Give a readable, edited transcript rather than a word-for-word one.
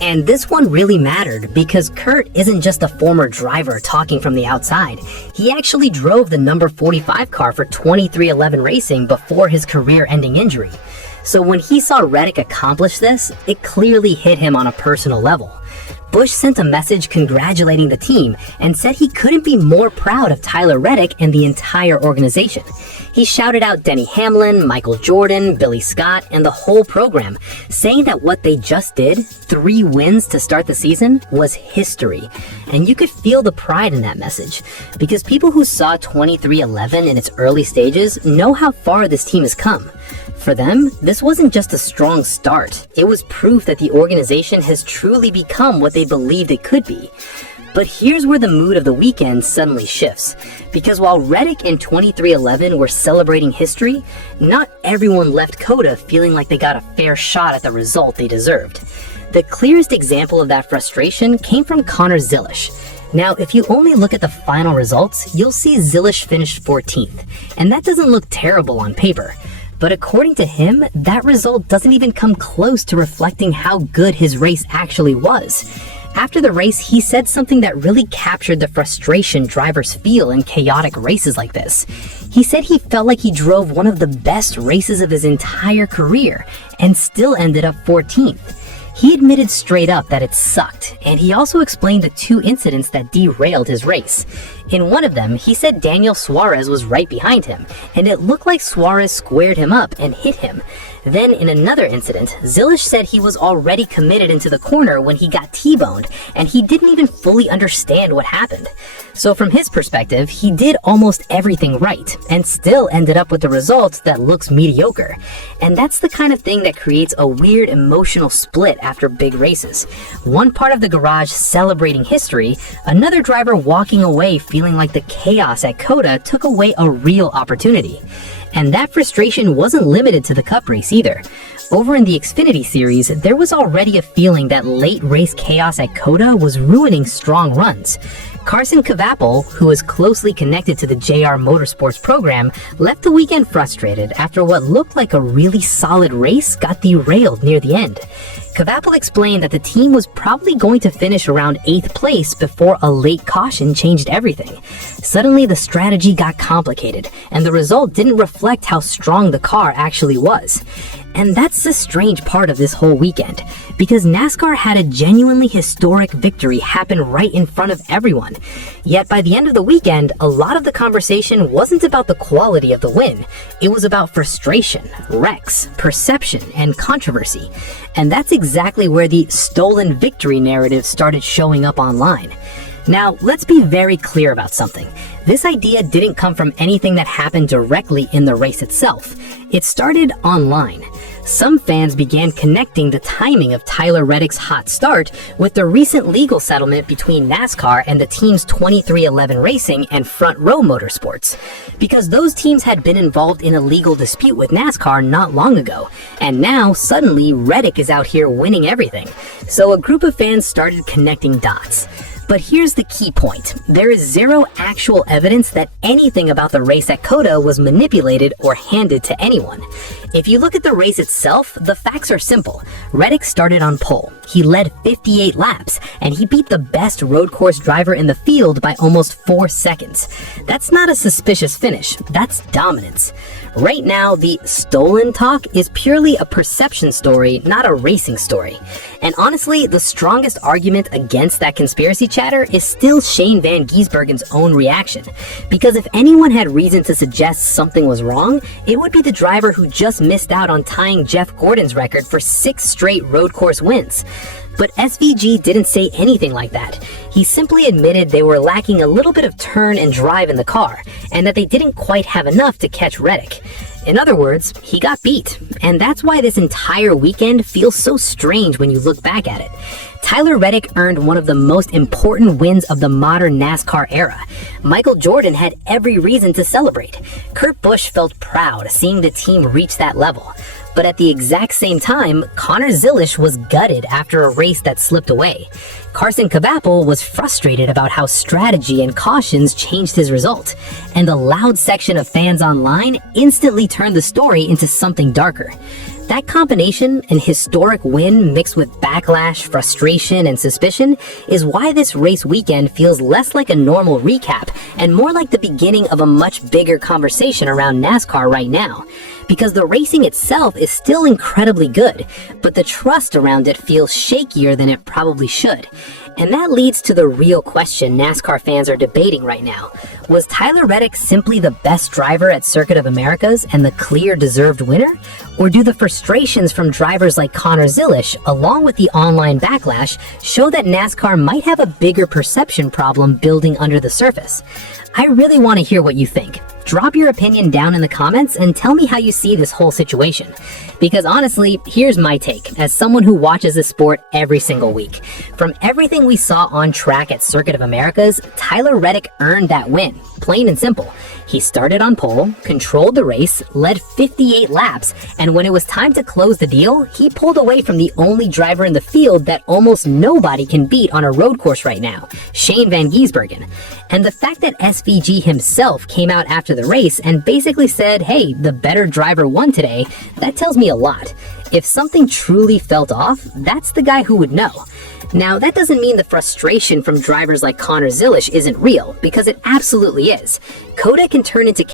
And this one really mattered because Kurt isn't just a former driver talking from the outside. He actually drove the number 45 car for 23XI Racing before his career-ending injury. So when he saw Reddick accomplish this, it clearly hit him on a personal level. Busch sent a message congratulating the team and said he couldn't be more proud of Tyler Reddick and the entire organization. He shouted out Denny Hamlin, Michael Jordan, Billy Scott, and the whole program, saying that what they just did, 3 wins to start the season, was history. And you could feel the pride in that message, because people who saw 23XI in its early stages know how far this team has come. For them, this wasn't just a strong start, it was proof that the organization has truly become what they believed it could be. But here's where the mood of the weekend suddenly shifts, because while Reddick and 23XI were celebrating history, not everyone left COTA feeling like they got a fair shot at the result they deserved. The clearest example of that frustration came from Connor Zilisch. Now, if you only look at the final results, you'll see Zilisch finished 14th, and that doesn't look terrible on paper. But according to him, that result doesn't even come close to reflecting how good his race actually was. After the race, he said something that really captured the frustration drivers feel in chaotic races like this. He said he felt like he drove one of the best races of his entire career and still ended up 14th. He admitted straight up that it sucked, and he also explained the 2 incidents that derailed his race. In one of them, he said Daniel Suarez was right behind him, and it looked like Suarez squared him up and hit him. Then in another incident, Zilisch said he was already committed into the corner when he got T-boned, and he didn't even fully understand what happened. So from his perspective, he did almost everything right, and still ended up with a result that looks mediocre. And that's the kind of thing that creates a weird emotional split after big races. One part of the garage celebrating history, another driver walking away feeling like the chaos at COTA took away a real opportunity. And that frustration wasn't limited to the Cup race either. Over in the Xfinity series, there was already a feeling that late race chaos at COTA was ruining strong runs. Carson Kvapil, who is closely connected to the JR Motorsports program, left the weekend frustrated after what looked like a really solid race got derailed near the end. Kvapil explained that the team was probably going to finish around 8th place before a late caution changed everything. Suddenly the strategy got complicated, and the result didn't reflect how strong the car actually was. And that's the strange part of this whole weekend, because NASCAR had a genuinely historic victory happen right in front of everyone. Yet by the end of the weekend, a lot of the conversation wasn't about the quality of the win. It was about frustration, wrecks, perception, and controversy. And that's exactly where the stolen victory narrative started showing up online. Now, let's be very clear about something. This idea didn't come from anything that happened directly in the race itself. It started online. Some fans began connecting the timing of Tyler Reddick's hot start with the recent legal settlement between NASCAR and the team's 23XI Racing and Front Row Motorsports, because those teams had been involved in a legal dispute with NASCAR not long ago, and now suddenly Reddick is out here winning everything. So a group of fans started connecting dots. But here's the key point. There is zero actual evidence that anything about the race at COTA was manipulated or handed to anyone. If you look at the race itself, the facts are simple. Reddick started on pole. He led 58 laps, and he beat the best road course driver in the field by almost 4 seconds. That's not a suspicious finish, that's dominance. Right now, the stolen talk is purely a perception story, not a racing story. And honestly, the strongest argument against that conspiracy chatter is still Shane Van Gisbergen's own reaction. Because if anyone had reason to suggest something was wrong, it would be the driver who just missed out on tying Jeff Gordon's record for 6 straight road course wins. But SVG didn't say anything like that. He simply admitted they were lacking a little bit of turn and drive in the car, and that they didn't quite have enough to catch Reddick. In other words, he got beat, and that's why this entire weekend feels so strange when you look back at it. Tyler Reddick earned one of the most important wins of the modern NASCAR era. Michael Jordan had every reason to celebrate. Kurt Busch felt proud seeing the team reach that level. But at the exact same time, Connor Zilisch was gutted after a race that slipped away. Carson Kvapil was frustrated about how strategy and cautions changed his result, and the loud section of fans online instantly turned the story into something darker. That combination, an historic win mixed with backlash, frustration, and suspicion, is why this race weekend feels less like a normal recap and more like the beginning of a much bigger conversation around NASCAR right now. Because the racing itself is still incredibly good, but the trust around it feels shakier than it probably should. And that leads to the real question NASCAR fans are debating right now. Was Tyler Reddick simply the best driver at Circuit of Americas and the clear deserved winner? Or do the frustrations from drivers like Connor Zilisch, along with the online backlash, show that NASCAR might have a bigger perception problem building under the surface? I really want to hear what you think. Drop your opinion down in the comments and tell me how you see this whole situation. Because honestly, here's my take, as someone who watches this sport every single week. From everything we saw on track at Circuit of Americas, Tyler Reddick earned that win, plain and simple. He started on pole, controlled the race, led 58 laps, and when it was time to close the deal, he pulled away from the only driver in the field that almost nobody can beat on a road course right now, Shane Van Gisbergen. And the fact that SVG himself came out after the race and basically said, hey, the better driver won today, that tells me a lot. If something truly felt off, that's the guy who would know. Now, that doesn't mean the frustration from drivers like Connor Zilisch isn't real, because it absolutely is. COTA can turn into